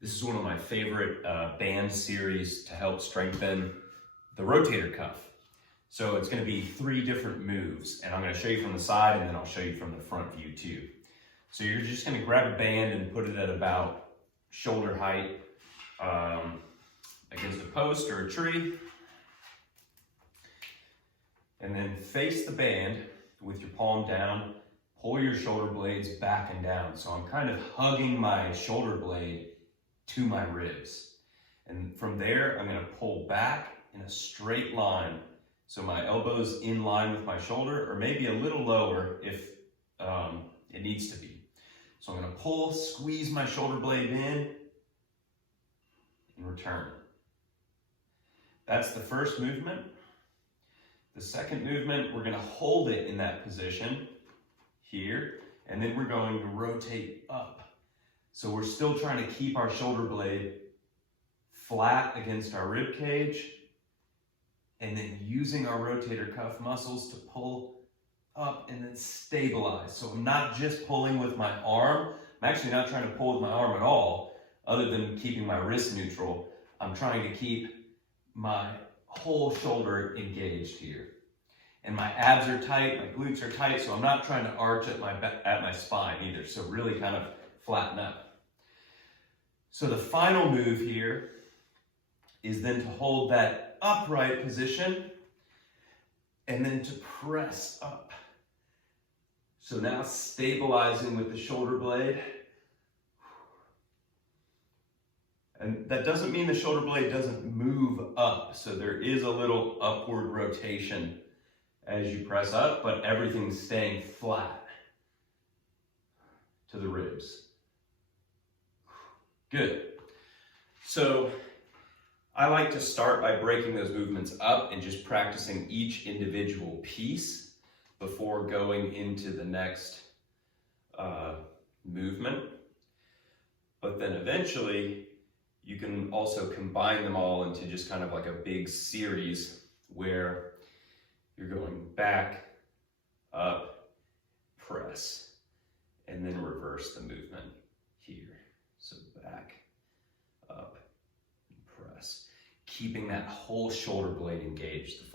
This is one of my favorite band series to help strengthen the rotator cuff. So it's going to be 3 different moves, and I'm going to show you from the side and then I'll show you from the front view too. So you're just going to grab a band and put it at about shoulder height against a post or a tree. And then face the band with your palm down, pull your shoulder blades back and down. So I'm kind of hugging my shoulder blade to my ribs. And from there, I'm gonna pull back in a straight line. So my elbow's in line with my shoulder, or maybe a little lower if it needs to be. So I'm gonna pull, squeeze my shoulder blade in, and return. That's the first movement. The second movement, we're gonna hold it in that position here, and then we're going to rotate up. So we're still trying to keep our shoulder blade flat against our rib cage, and then using our rotator cuff muscles to pull up and then stabilize. So I'm not just pulling with my arm. I'm actually not trying to pull with my arm at all, other than keeping my wrist neutral. I'm trying to keep my whole shoulder engaged here. And my abs are tight, my glutes are tight, so I'm not trying to arch at my spine either. So really kind of flatten up. So the final move here is then to hold that upright position and then to press up. So now stabilizing with the shoulder blade. And that doesn't mean the shoulder blade doesn't move up. So there is a little upward rotation as you press up, but everything's staying flat to the ribs. Good. So I like to start by breaking those movements up and just practicing each individual piece before going into the next movement. But then eventually you can also combine them all into just kind of like a big series where you're going back, up, press, and then reverse the movement here. So back, up, and press. Keeping that whole shoulder blade engaged.